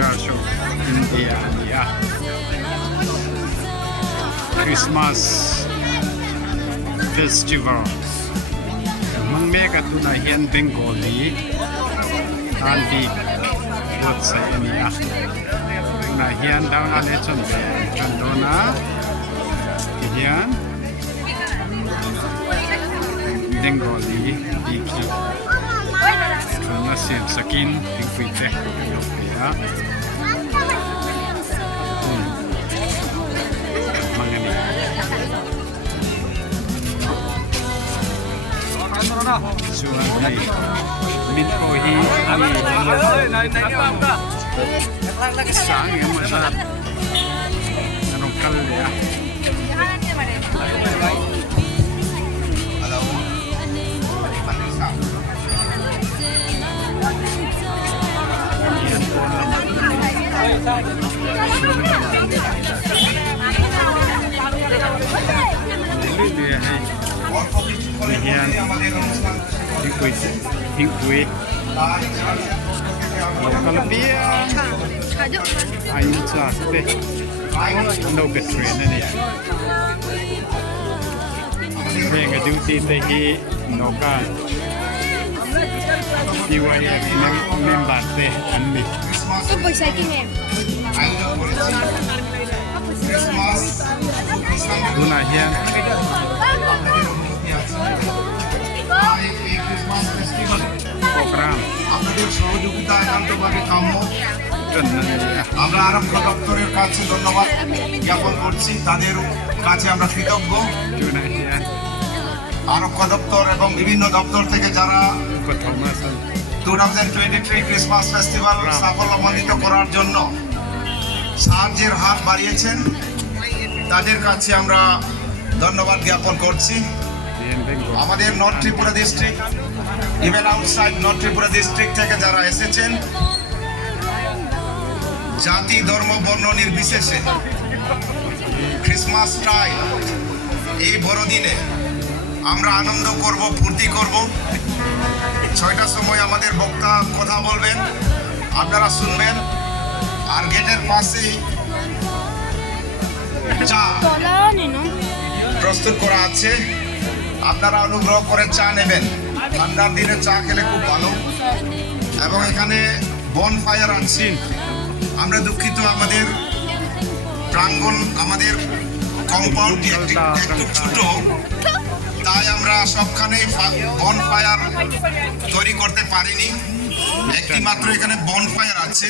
Church of India ya. Christmas Festival mang mega tu na hian Bengali an bi buat sai ni ya na hian daw na le chon dona hian Bengali bi ki na sim sakin tingpite ya mangani suami min ko hi sang yang masa anong kal ya hingkui kalabian ayun sa sate no betray na niya kaya duty tahi noka DYF member te anmi Guna hiyan program আপনাদের সহযোগিতা একান্তভাবে কাম্য। আমরা আরক্ষা দপ্তরের কাছে ধন্যবাদ জ্ঞাপন করছি, তাদের কাছে আমরা কৃতজ্ঞ। আরক্ষা দপ্তর এবং বিভিন্ন দপ্তর থেকে যারা 2023 ক্রিসমাস ফেস্টিভ্যাল সাফল্যমণ্ডিত করার জন্য সাহায্যের হাত বাড়িয়েছেন, তাদের কাছে আমরা ধন্যবাদ জ্ঞাপন করছি। আমাদের north Tripura district, even outside north Tripura district থেকে যারা এসেছেন, জাতি ধর্ম বর্ণ নির্বিশেষে ক্রিসমাস টাইম এই বড়দিনে আমরা আনন্দ করব, ফুর্তি করব। 6টার সময় আমাদের বক্তা কথা বলবেন, আপনারা শুনবেন। আর গেটের পাশেই চা প্রস্তুত করা আছে, আপনারা অনুগ্রহ করে চা নেবেন। ঠান্ডার দিনে চা খেলে খুব ভালো। এবং এখানে বন ফায়ার আছে। আমরা দুঃখিত, আমাদের প্রাঙ্গণ, আমাদের কম্পাউন্ডটি একটু ছোট, তাই আমরা সবখানেই বন ফায়ার তৈরি করতে পারিনি। একটি মাত্র এখানে বন ফায়ার আছে।